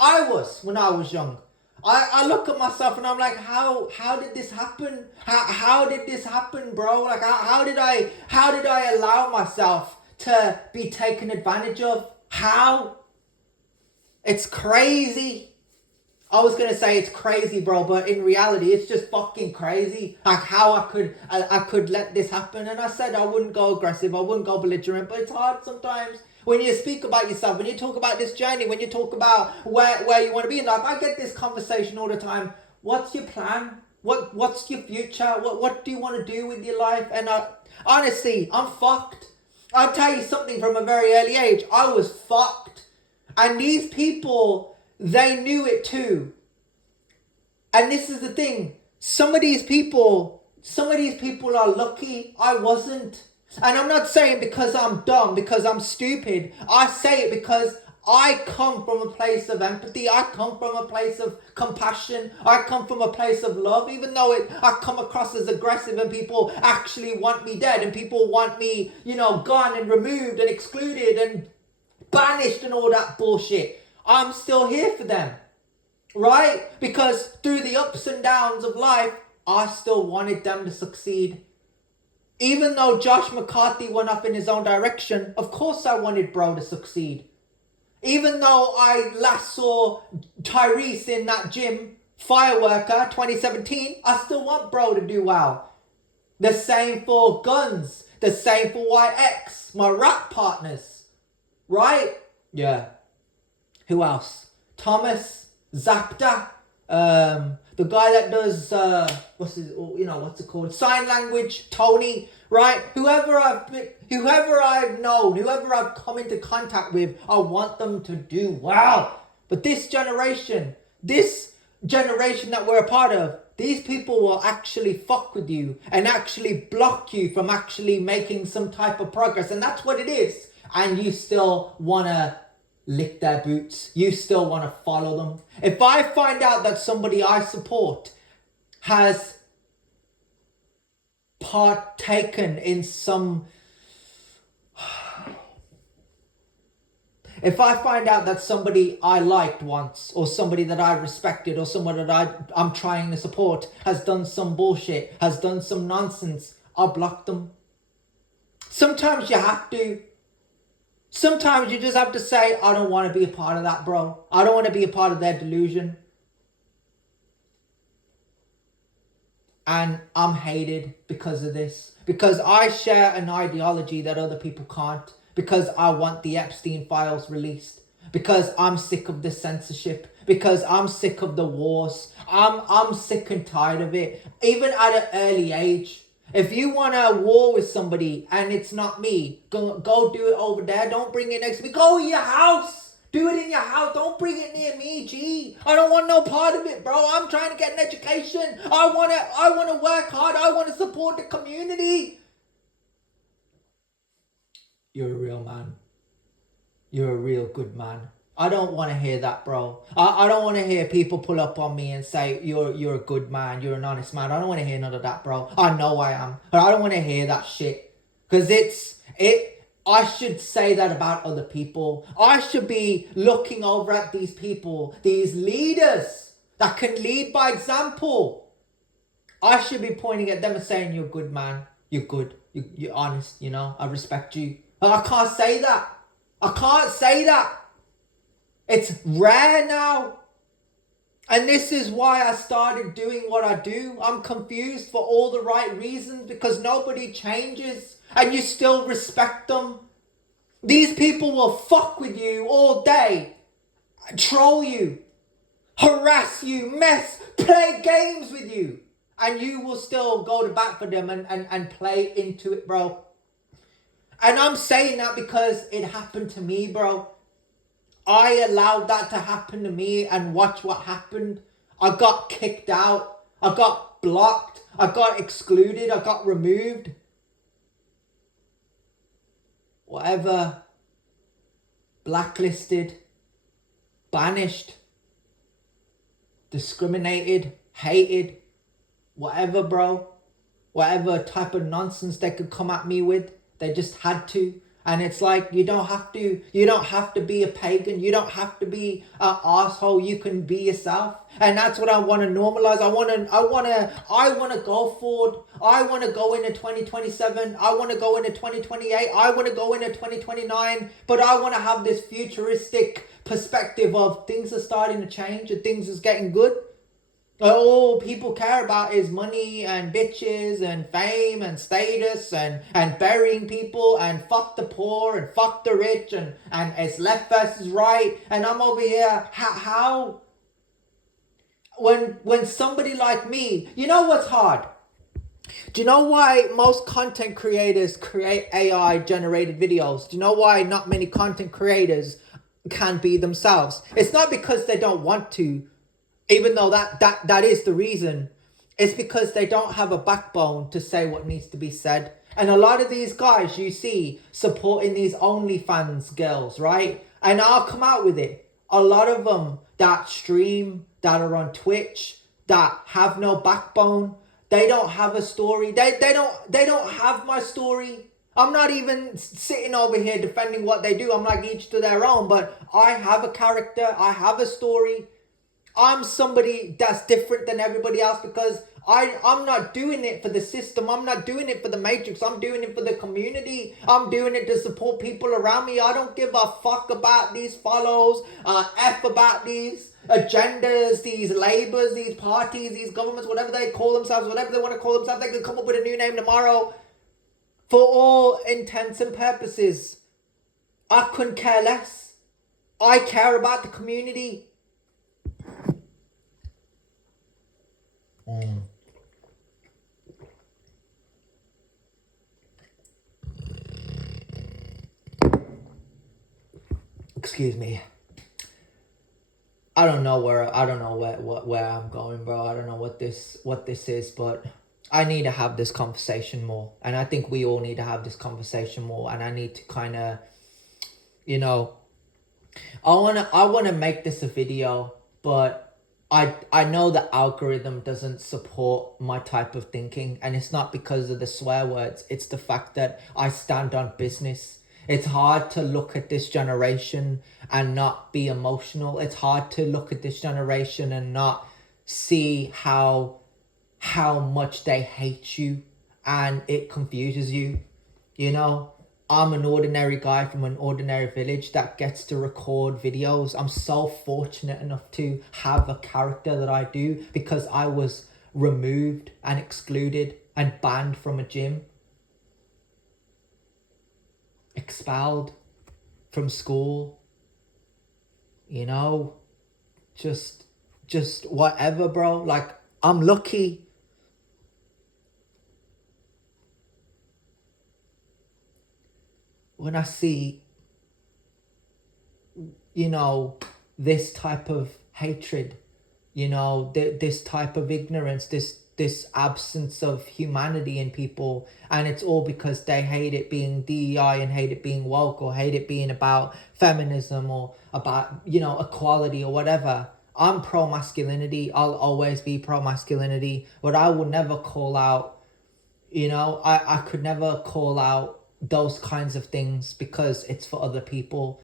I was when I was young. I look at myself and I'm like, how did this happen? How did this happen, bro? Like how did I allow myself to be taken advantage of? How? It's crazy. I was gonna say it's crazy, bro, but in reality, it's just fucking crazy. Like how I could let this happen. And I said I wouldn't go aggressive, I wouldn't go belligerent, but it's hard sometimes. When you speak about yourself, when you talk about this journey, when you talk about where you want to be in life, I get this conversation all the time. What's your plan? What's your future? What do you want to do with your life? And honestly, I'm fucked. I'll tell you something from a very early age. I was fucked. And these people, they knew it too. And this is the thing. Some of these people are lucky. I wasn't. And I'm not saying because I'm dumb, because I'm stupid. I say it because I come from a place of empathy. I come from a place of compassion. I come from a place of love. Even though I come across as aggressive and people actually want me dead and people want me, gone and removed and excluded and banished and all that bullshit. I'm still here for them. Right? Because through the ups and downs of life, I still wanted them to succeed. Even though Josh McCarthy went off in his own direction, of course I wanted bro to succeed. Even though I last saw Tyrese in that gym, Fireworker 2017, I still want bro to do well. The same for Guns. The same for YX, my rap partners. Right? Yeah. Who else? Thomas, Zapta, the guy that does what's it called? Sign language, Tony, right? Whoever I've known, whoever I've come into contact with, I want them to do well. But this generation that we're a part of, these people will actually fuck with you and actually block you from actually making some type of progress. And that's what it is. And you still wanna lick their boots. You still want to follow them. If I find out that somebody I support has partaken in some... If I find out that somebody I liked once, or somebody that I respected, or someone that I'm trying to support has done some bullshit, has done some nonsense, I'll block them. Sometimes you have to. Sometimes you just have to say, I don't want to be a part of that, bro. I don't want to be a part of their delusion. And I'm hated because of this. Because I share an ideology that other people can't. Because I want the Epstein files released. Because I'm sick of the censorship. Because I'm sick of the wars. I'm sick and tired of it. Even at an early age. If you want a war with somebody and it's not me, go do it over there. Don't bring it next to me. Go in your house. Do it in your house. Don't bring it near me, G. I don't want no part of it, bro. I'm trying to get an education. I want to work hard. I want to support the community. You're a real man. You're a real good man. I don't want to hear that, bro. I don't want to hear people pull up on me and say, you're a good man, you're an honest man. I don't want to hear none of that, bro. I know I am. But I don't want to hear that shit. Because I should say that about other people. I should be looking over at these people, these leaders that can lead by example. I should be pointing at them and saying, you're a good man. You're good. You're honest, I respect you. But I can't say that. I can't say that. It's rare now. And this is why I started doing what I do. I'm confused for all the right reasons because nobody changes and you still respect them. These people will fuck with you all day, troll you, harass you, play games with you. And you will still go to bat for them and play into it, bro. And I'm saying that because it happened to me, bro. I allowed that to happen to me and watch what happened. I got kicked out. I got blocked. I got excluded. I got removed. Whatever. Blacklisted. Banished. Discriminated. Hated. Whatever, bro. Whatever type of nonsense they could come at me with. They just had to. And it's like you don't have to be a pagan. You don't have to be an asshole. You can be yourself. And that's what I want to normalize. I want to go forward. I want to go into 2027. I want to go into 2028. I want to go into 2029. But I want to have this futuristic perspective of things are starting to change and things is getting good. All people care about is money and bitches and fame and status and burying people and fuck the poor and fuck the rich and it's left versus right. And I'm over here, how when somebody like me, you know what's hard? Do you know why most content creators create AI generated videos? Do you know why not many content creators can be themselves? It's not because they don't want to, even though that is the reason. It's because they don't have a backbone to say what needs to be said. And a lot of these guys you see supporting these OnlyFans girls, right? And I'll come out with it. A lot of them that stream, that are on Twitch, that have no backbone. They don't have a story. They don't have my story. I'm not even sitting over here defending what they do. I'm like, each to their own. But I have a character. I have a story. I'm somebody that's different than everybody else because I'm not doing it for the system. I'm not doing it for the matrix. I'm doing it for the community. I'm doing it to support people around me. I don't give a fuck about these follows, F about these agendas, these labors, these parties, these governments, whatever they call themselves, whatever they want to call themselves. They can come up with a new name tomorrow. For all intents and purposes, I couldn't care less. I care about the community. Excuse me. I don't know where I'm going, bro. I don't know what this is, but I need to have this conversation more. And I think we all need to have this conversation more. And I need to kind of, you know, I wanna make this a video, but I know the algorithm doesn't support my type of thinking, and it's not because of the swear words. It's the fact that I stand on business. It's hard to look at this generation and not be emotional. It's hard to look at this generation and not see how much they hate you, and it confuses you. You know, I'm an ordinary guy from an ordinary village that gets to record videos. I'm so fortunate enough to have a character that I do because I was removed and excluded and banned from a gym. Expelled from school. You know, just whatever, bro. Like, I'm lucky. When I see, you know, this type of hatred, you know, this type of ignorance, this absence of humanity in people, and it's all because they hate it being DEI and hate it being woke or hate it being about feminism or about, you know, equality or whatever. I'm pro-masculinity. I'll always be pro-masculinity, but I will never call out, you know, I could never call out those kinds of things because it's for other people.